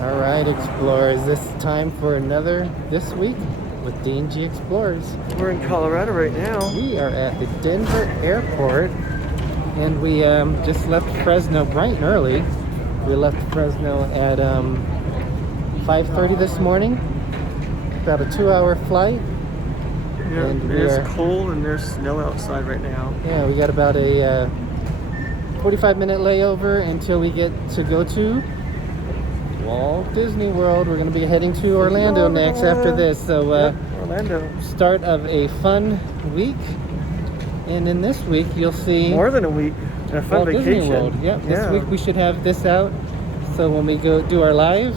All right, Explorers, this time for another This Week with D&G Explorers. We're in Colorado right now. We are at the Denver airport, and we just left Fresno bright and early. We left Fresno at 5:30 this morning, about a 2-hour flight. Yeah, And it's cold and there's snow outside right now. Yeah, we got about a 45-minute layover until we get to go to Walt Disney World. We're going to be heading to Orlando next after this. So Orlando. Start of a fun week. And in this week, you'll see More than a week. A fun Walt vacation. Disney World. Yep. This week we should have this out. So when we go do our live,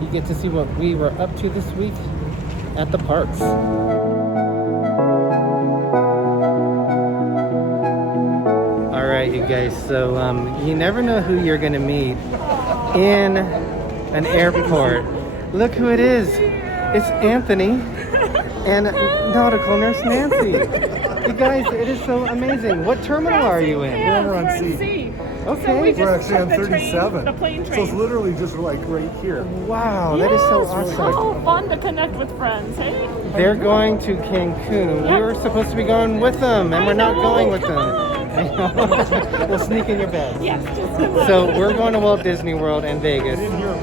you get to see what we were up to this week at the parks. All right, you guys. So you never know who you're going to meet in an airport. Look who it is. It's Anthony and Nautical Nurse Nancy. You guys, it is so amazing. What terminal are you in? We're on C. Okay. So we're actually on 37. The plane train. So it's literally just like right here. Wow, that is so awesome. So fun to connect with friends, hey? They're going to Cancun. We were supposed to be going with them, and we're not going with them. I know. We'll sneak in your bed. Yes, just come on. So we're going to Walt Disney World and Vegas.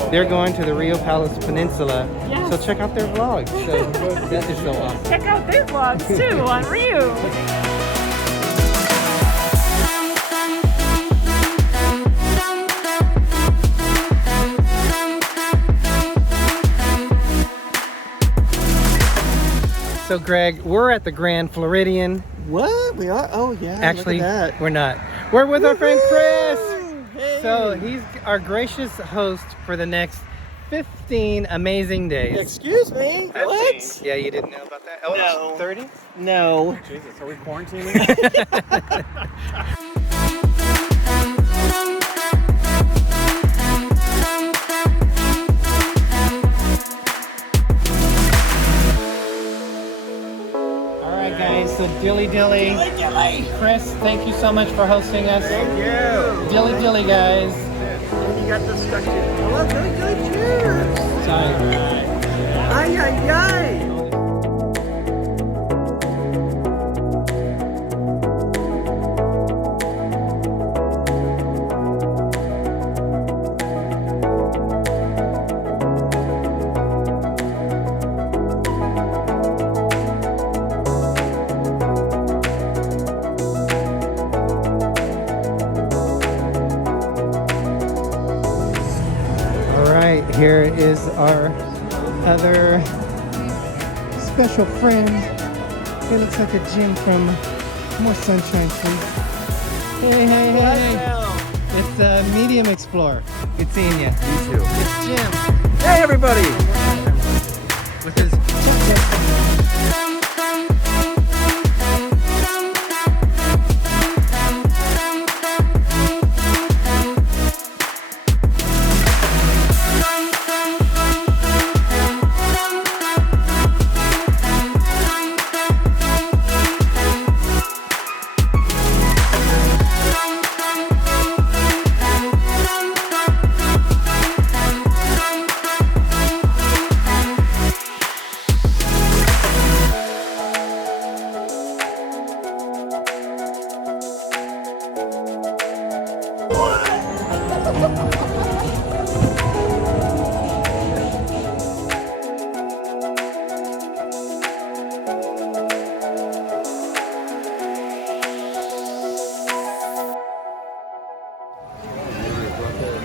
They're going to the Rio Palace Peninsula. Yes. So check out their vlogs. So that is so awesome. Check out their vlogs too on Rio. So Greg, we're at the Grand Floridian. What? We are? Oh, yeah. Actually, look at that. we're not. We're with our friend Chris. Hey. So he's our gracious host for the next 15 amazing days. Excuse me? What? Yeah, you didn't know about that? Oh, No. it's 30? No. Jesus, are we quarantining? All right, guys, so Dilly Dilly. Chris, thank you so much for hosting us. Thank you. Dilly Dilly, guys. And you got the stuck in. Oh, good. Cheers. Sorry. Ay, ay, ay. All right, here is our other special friend. It looks like a Jim from More Sunshine, Please. Hey. It's Medium Explorer. Good seeing you. You too. It's Jim Hey, everybody. with his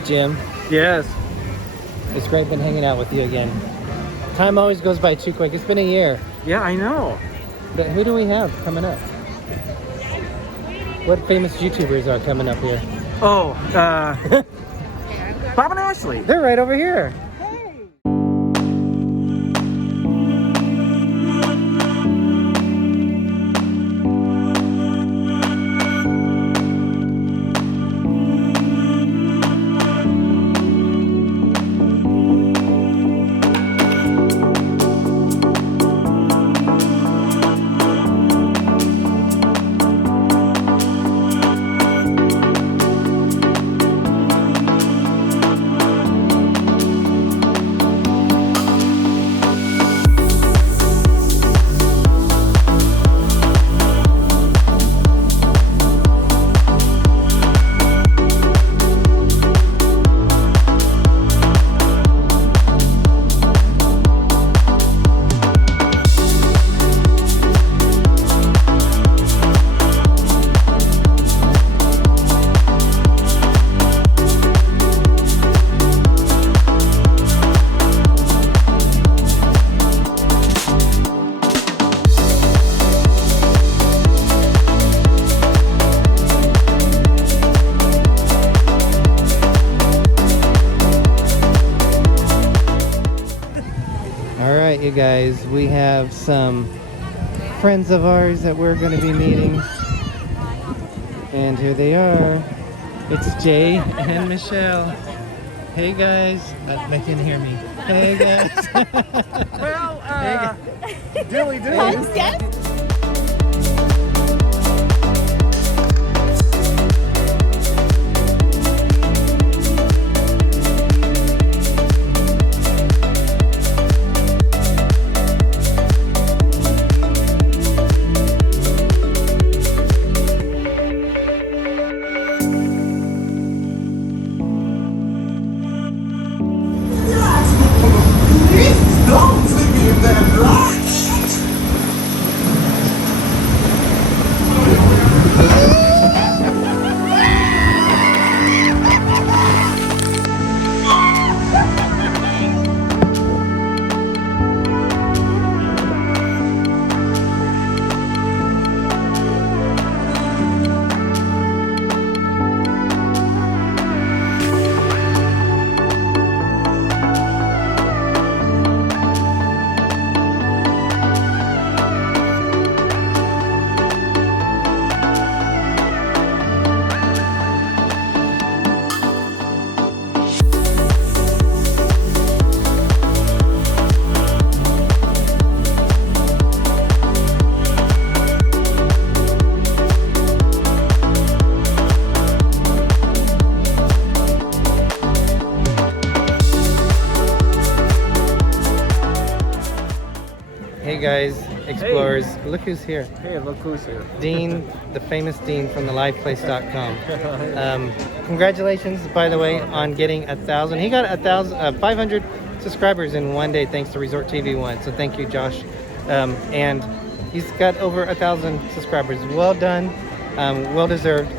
Jim. Yes. It's great been hanging out with you again. Time always goes by too quick. It's been a year. Yeah, I know. But who do we have coming up? What famous YouTubers are coming up here? Oh, Bob and Ashley. They're right over here. you guys. We have some friends of ours that we're going to be meeting. And here they are. It's Jay and Michelle. Hey guys. They can hear me. Hey guys. Well, Dilly dilly. Thanks, yes. Hey guys, Explorers. Look who's here. hey, look who's here. Dean, the famous Dean from the liveplace.com. Congratulations, by the way, on getting 1,000. He got 500 subscribers in one day thanks to Resort TV One. So thank you, Josh. And he's got over 1,000 subscribers. Well done, well deserved.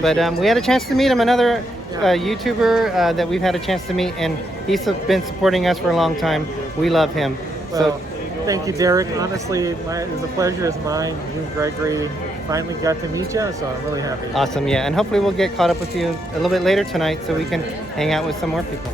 But we had a chance to meet him, another YouTuber that we've had a chance to meet, and he's been supporting us for a long time. We love him. Well, thank you, Derek. Honestly, the pleasure is mine. You and Gregory finally got to meet you, so I'm really happy. Awesome, yeah. And hopefully we'll get caught up with you a little bit later tonight so we can hang out with some more people.